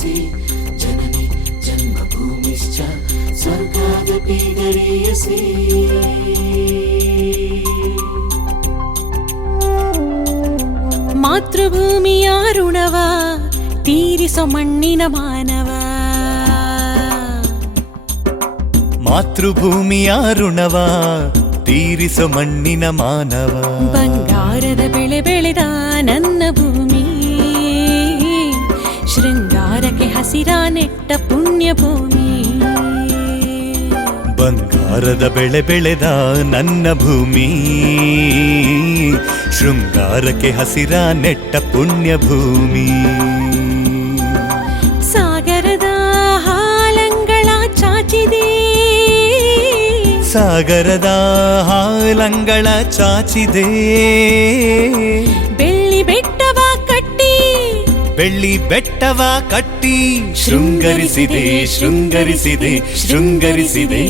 गरीयसी जननी जन्मभूमिश्च स्वर्गादपि गरीयसी ಮಾತೃಭೂಮಿಯ ಋಣವ ತೀರಿಸೋ ಮಣ್ಣಿನ ಮಾನವ ಮಾತೃಭೂಮಿಯ ಋಣವ ತೀರಿಸೋ ಮಣ್ಣಿನ ಮಾನವ ಬಂಗಾರದ ಬೆಳೆ ಬೆಳೆದ ನನ್ನ ಭೂಮಿ ಶೃಂಗಾರಕ್ಕೆ ಹಸಿರ ನೆಟ್ಟ ಪುಣ್ಯ ಭೂಮಿ ಬಂಗಾರದ ಬೆಳೆ ಬೆಳೆದ ನನ್ನ ಭೂಮಿ ಶೃಂಗಾರಕ್ಕೆ ಹಸಿರ ನೆಟ್ಟ ಪುಣ್ಯ ಭೂಮಿ ಸಾಗರದ ಹಾಲಂಗಳ ಚಾಚಿದೆ ಸಾಗರದ ಹಾಲಂಗಳ ಚಾಚಿದೆ ಬೆಳ್ಳಿ ಬೆಟ್ಟವ ಕಟ್ಟಿ ಬೆಳ್ಳಿ ಬೆಟ್ಟವ ಕಟ್ಟಿ ಶೃಂಗರಿಸಿದೆ ಶೃಂಗರಿಸಿದೆ ಶೃಂಗರಿಸಿದೆ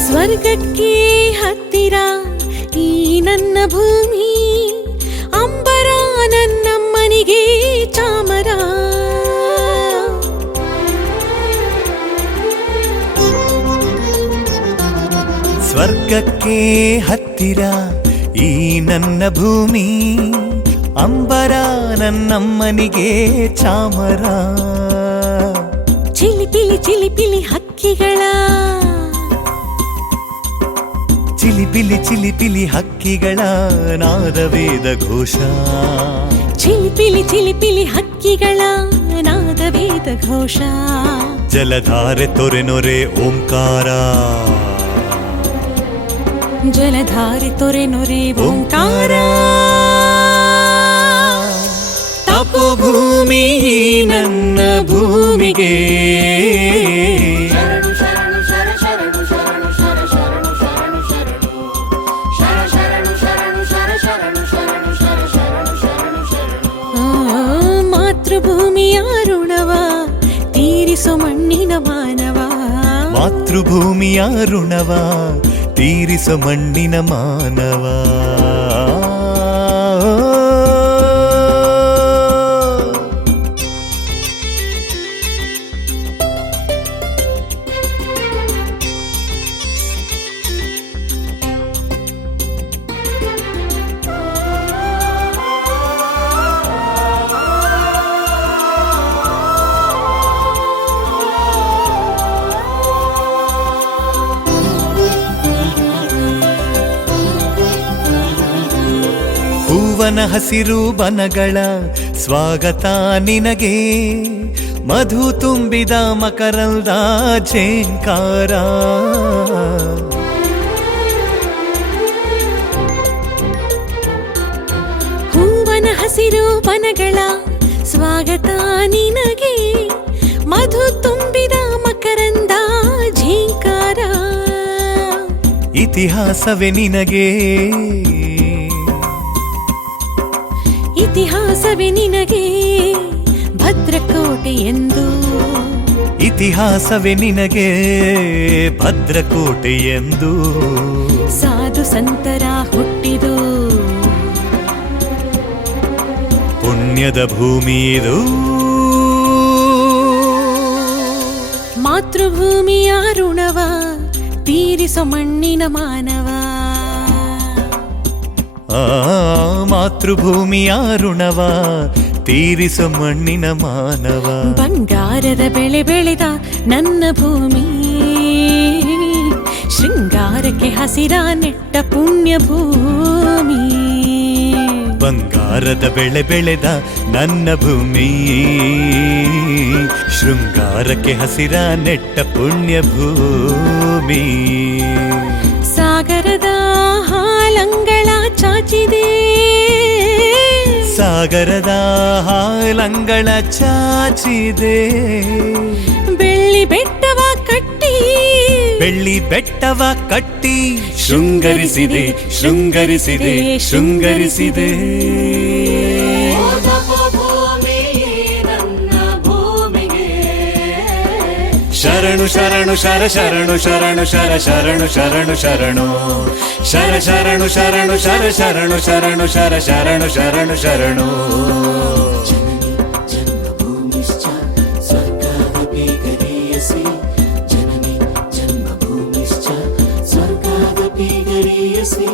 ಸ್ವರ್ಗಕ್ಕೆ ಹತ್ತಿರ ಈ ನನ್ನ ಭೂಮಿ ಅಂಬರ ನನ್ನಮ್ಮನಿಗೆ ಚಾಮರ ಸ್ವರ್ಗಕ್ಕೆ ಹತ್ತಿರ ಈ ನನ್ನ ಭೂಮಿ ಅಂಬರ ನನ್ನಮ್ಮನಿಗೆ ಚಾಮರ ಚಿಲಿಪಿಲಿ ಚಿಲಿಪಿಲಿ ಹಕ್ಕಿಗಳ ಚಿಲಿಪಿಲಿ ಚಿಲಿಪಿಲಿ ಹಕ್ಕಿಗಳ ನಾದವೇದ ಘೋಷ ಚಿಲಿಪಿಲಿ ಚಿಲಿಪಿಲಿ ಹಕ್ಕಿಗಳ ನಾದವೇದ ಘೋಷ ಜಲಧಾರೆ ತೊರೆ ನೊರೆ ಓಂಕಾರ ಜಲಧಾರೆ ತೊರೆ ನೊರೆ ಓಂಕಾರ ತಪೋಭೂಮಿ ನನ್ನ ಭೂಮಿಗೆ ಮಾತೃಭೂಮಿಯ ಋಣವ ತೀರಿಸೋ ಮಣ್ಣಿನ ಮಾನವ ಮಾತೃಭೂಮಿಯ ಋಣವ ತೀರಿಸೋ ಮಣ್ಣಿನ ಮಾನವ ಹೂವನ ಹಸಿರು ಬನಗಳ ಸ್ವಾಗತ ನಿನಗೆ ಮಧು ತುಂಬಿದ ಮಕರಂದ ಝೇಂಕಾರ ಹೂವನ ಹಸಿರು ಬನಗಳ ಸ್ವಾಗತ ನಿನಗೆ ಮಧು ತುಂಬಿದ ಮಕರಂದ ಝೇಂಕಾರ ಇತಿಹಾಸವೇ ನಿನಗೆ ಇತಿಹಾಸವೇ ನಿನಗೆ ಭದ್ರಕೋಟೆ ಎಂದು ಇತಿಹಾಸವೇ ನಿನಗೆ ಭದ್ರಕೋಟೆ ಎಂದು ಸಾಧು ಸಂತರ ಹುಟ್ಟಿದು ಪುಣ್ಯದ ಭೂಮಿ ಇದು ಮಾತೃಭೂಮಿಯ ಋಣವ ತೀರಿಸೋ ಮಣ್ಣಿನ ಮಾನವ ಮಾತೃಭೂಮಿಯ ಋಣವ ತೀರಿಸ ಮಣ್ಣಿನ ಮಾನವ. ಬಂಗಾರದ ಬೆಳೆ ಬೆಳೆದ ನನ್ನ ಭೂಮಿ, ಶೃಂಗಾರಕ್ಕೆ ಹಸಿರ ನೆಟ್ಟ ಪುಣ್ಯ ಭೂಮಿ. ಬಂಗಾರದ ಬೆಳೆ ಬೆಳೆದ ನನ್ನ ಭೂಮಿ, ಶೃಂಗಾರಕ್ಕೆ ಹಸಿರ ನೆಟ್ಟ ಪುಣ್ಯ ಭೂಮಿ. ಸಾಗರದ ಹಾಲಂಗಳ ಚಾಚಿದೆ, ಸಾಗರದ ಹಾಲಂಗಳ ಚಾಚಿದೆ. ಬೆಳ್ಳಿ ಬೆಟ್ಟವ ಕಟ್ಟಿ, ಬೆಳ್ಳಿ ಬೆಟ್ಟವ ಕಟ್ಟಿ ಶೃಂಗರಿಸಿದೆ, ಶೃಂಗರಿಸಿದೆ, ಶೃಂಗರಿಸಿದೆ. ಭೂಮಿ ನನ್ನ ಭೂಮಿಗೆ ಶರಣು ಶರಣು ಶರ ಶರಣು ಶರಣು ಶರ ಶರಣು ಶರಣು ಶರಣು ಶರ ಶರಣು ಶರಣು ಶರ ಶರಣು ಶರಣು ಶರ ಶರಣು ಶರಣು ಶರಣು. ಜನನಿ ಜನ್ಮಭೂಮಿಶ್ಚ ಸ್ವರ್ಗಾದಪಿ ಗರೀಯಸಿ, ಜನನಿ ಜನ್ಮಭೂಮಿಶ್ಚ ಸ್ವರ್ಗಾದಪಿ ಗರೀಯಸಿ.